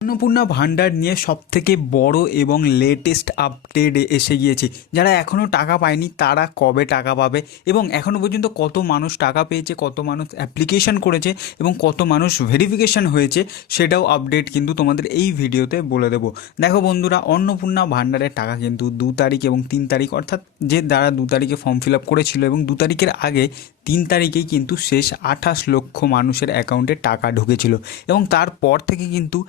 অন্নপূর্ণা ভান্ডার নিয়ে সবথেকে বড় এবং লেটেস্ট আপডেট এসে গিয়েছে। যারা এখনও টাকা পায়নি তারা কবে টাকা পাবে এবং এখনও পর্যন্ত কত মানুষ টাকা পেয়েছে, কত মানুষ অ্যাপ্লিকেশন করেছে এবং কত মানুষ ভেরিফিকেশন হয়েছে সেটাও আপডেট কিন্তু তোমাদের এই ভিডিওতে বলে দেবো। দেখো বন্ধুরা, অন্নপূর্ণা ভান্ডারের টাকা কিন্তু 2 তারিখ এবং 3 তারিখ, অর্থাৎ যে যারা 2 তারিখে ফর্ম ফিল আপ করেছিল এবং 2 তারিখের আগে 3 তারিখেই কিন্তু শেষ 28 লক্ষ মানুষের অ্যাকাউন্টে টাকা ঢুকেছিল এবং তারপর থেকে কিন্তু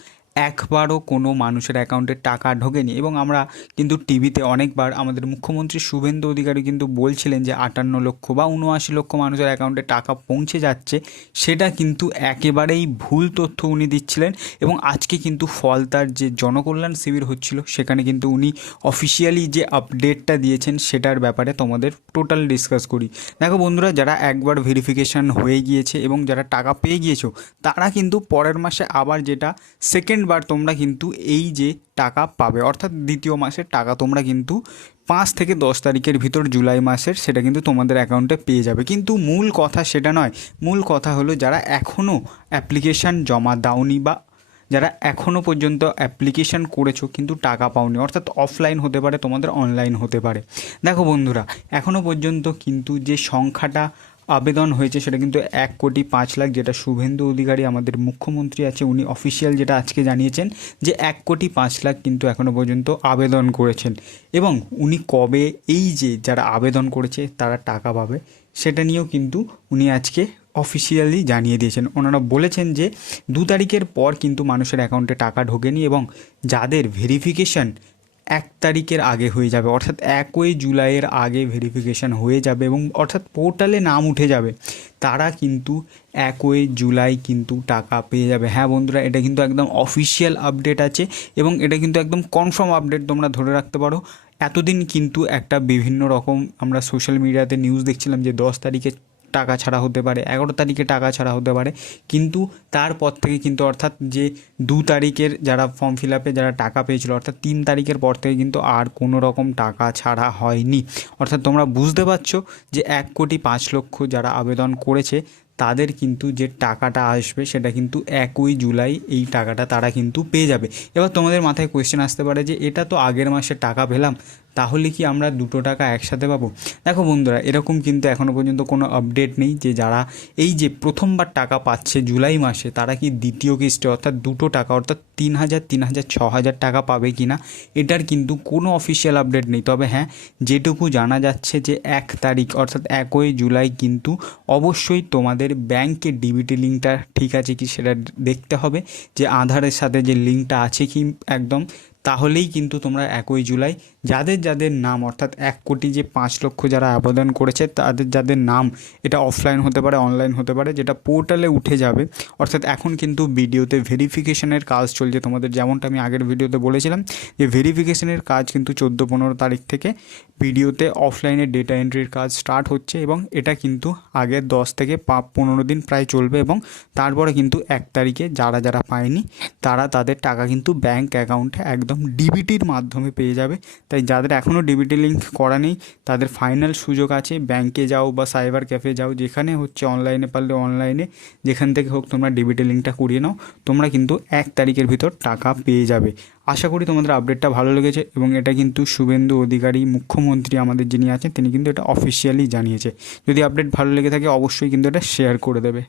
একবারও কোনো মানুষের অ্যাকাউন্টে টাকা ঢোকেনি। এবং আমরা কিন্তু টিভিতে অনেকবার আমাদের মুখ্যমন্ত্রী শুভেন্দু অধিকারী কিন্তু বলছিলেন যে 58 লক্ষ বা 79 লক্ষ মানুষের অ্যাকাউন্টে টাকা পৌঁছে যাচ্ছে, সেটা কিন্তু একেবারেই ভুল তথ্য উনি দিচ্ছিলেন। এবং আজকে কিন্তু ফলতার যে জনকল্যাণ শিবির হচ্ছিল সেখানে কিন্তু উনি অফিসিয়ালি যে আপডেটটা দিয়েছেন সেটার ব্যাপারে তোমাদের টোটাল ডিসকাস করি। দেখো বন্ধুরা, যারা একবার ভেরিফিকেশান হয়ে গিয়েছে এবং যারা টাকা পেয়ে গিয়েছো তারা কিন্তু পরের মাসে আবার যেটা সেকেন্ডবার তোমরা কিন্তু এই যে টাকা পাবে, অর্থাৎ দ্বিতীয় মাসের টাকা তোমরা কিন্তু 5 থেকে 10 তারিখের ভিতর জুলাই মাসের সেটা কিন্তু তোমাদের অ্যাকাউন্টে পেয়ে যাবে। কিন্তু মূল কথা সেটা নয়, মূল কথা হলো যারা এখনও অ্যাপ্লিকেশান জমা দাওনি বা যারা এখনও পর্যন্ত অ্যাপ্লিকেশান করেছো কিন্তু টাকা পাওনি, অর্থাৎ অফলাইন হতে পারে, তোমাদের অনলাইন হতে পারে। দেখো বন্ধুরা, এখনও পর্যন্ত কিন্তু যে সংখ্যাটা আবেদন হয়েছে সেটা কিন্তু 1,05,00,000, যেটা শুভেন্দু অধিকারী আমাদের মুখ্যমন্ত্রী আছে উনি অফিসিয়াল যেটা আজকে জানিয়েছেন যে 1,05,00,000 কিন্তু এখনও পর্যন্ত আবেদন করেছেন। এবং উনি কবে এই যে যারা আবেদন করেছে তারা টাকা পাবে সেটা নিয়েও কিন্তু উনি আজকে অফিসিয়ালি জানিয়ে দিয়েছেন। ওনারা বলেছেন যে 2 তারিখের পর কিন্তু মানুষের অ্যাকাউন্টে টাকা ঢোকেনি এবং যাদের ভেরিফিকেশান 1 তারিখের আগে হয়ে যাবে, অর্থাৎ 1 জুলাইয়ের আগে ভেরিফিকেশান হয়ে যাবে এবং অর্থাৎ পোর্টালে নাম উঠে যাবে, তারা কিন্তু 1 জুলাই কিন্তু টাকা পেয়ে যাবে। হ্যাঁ বন্ধুরা, এটা কিন্তু একদম অফিসিয়াল আপডেট আছে এবং এটা কিন্তু একদম কনফার্ম আপডেট, তোমরা ধরে রাখতে পারো। এতদিন কিন্তু একটা বিভিন্ন রকম আমরা সোশ্যাল মিডিয়াতে নিউজ দেখছিলাম যে 10 তারিখে টাকা ছাড়া হতে পারে, 11 তারিখে টাকা ছাড়া হতে পারে, কিন্তু তারপর থেকে কিন্তু অর্থাৎ যে 2 তারিখের যারা ফর্ম ফিল আপে যারা টাকা পেয়েছিল, অর্থাৎ 3 তারিখের পর থেকে কিন্তু আর কোনো রকম টাকা ছাড়া হয়নি। অর্থাৎ তোমরা বুঝতে পারছো যে 1,05,00,000 যারা আবেদন করেছে তাদের কিন্তু যে টাকাটা আসবে সেটা কিন্তু 1 জুলাই এই টাকাটা তারা কিন্তু পেয়ে যাবে। এবার তোমাদের মাথায় কোয়েশ্চেন আসতে পারে যে এটা তো আগের মাসে টাকা পেলাম, তাহলে কি আমরা দুটো টাকা একসাথে পাবো? দেখো বন্ধুরা, এরকম কিন্তু এখনও পর্যন্ত কোনো আপডেট নেই যে যারা এই যে প্রথমবার টাকা পাচ্ছে জুলাই মাসে তারা কি দ্বিতীয় কিস্তি অর্থাৎ দুটো টাকা অর্থাৎ 3,000, 3,000, 6,000 টাকা পাবে কি না, এটার কিন্তু কোনো অফিসিয়াল আপডেট নেই। তবে হ্যাঁ, যেটুকু জানা যাচ্ছে যে 1 তারিখ অর্থাৎ 1 জুলাই কিন্তু অবশ্যই তোমাদের ব্যাংকের ডিবিটি লিঙ্কটা ঠিক আছে কি সেটা দেখতে হবে, যে আধারের সাথে যে লিঙ্কটা আছে কি একদম, তাহলেই কিন্তু তোমরা 1 জুলাই যাদের যাদের নাম অর্থাৎ 1,05,00,000 যারা আবেদন করেছে তাদের যাদের নাম, এটা অফলাইন হতে পারে অনলাইন হতে পারে, যেটা পোর্টালে উঠে যাবে। অর্থাৎ এখন কিন্তু ভিডিওতে ভেরিফিকেশনের কাজ চলছে তোমাদের, যেমনটা আমি আগের ভিডিওতে বলেছিলাম যে ভেরিফিকেশনের কাজ কিন্তু 14-15 তারিখ থেকে ভিডিওতে অফলাইনে ডেটা এন্ট্রির কাজ স্টার্ট হচ্ছে এবং এটা কিন্তু আগে 10 থেকে 15 দিন প্রায় চলবে এবং তারপরে কিন্তু 1 তারিখে যারা যারা পায়নি তারা তাদের টাকা কিন্তু ব্যাংক অ্যাকাউন্টে একদম ডিবিটির মাধ্যমে পেয়ে যাবে। তাই যাদের এখনও ডিবিটি লিঙ্ক করা নেই তাদের ফাইনাল সুযোগ আছে, ব্যাংকে যাও বা সাইবার ক্যাফে যাও, যেখানে হচ্ছে অনলাইনে পারলে অনলাইনে, যেখান থেকে হোক তোমরা ডিবিটি লিঙ্কটা করিয়ে নাও, তোমরা কিন্তু 1 তারিখের ভিতর টাকা পেয়ে যাবে। আশা করি তোমাদের আপডেটটা ভালো লেগেছে এবং এটা কিন্তু শুভেন্দু অধিকারী মুখ্যমন্ত্রী আমাদের যিনি আছেন তিনি কিন্তু এটা অফিসিয়ালি জানিয়েছে। যদি আপডেট ভালো লেগে থাকে অবশ্যই কিন্তু এটা শেয়ার করে দেবে।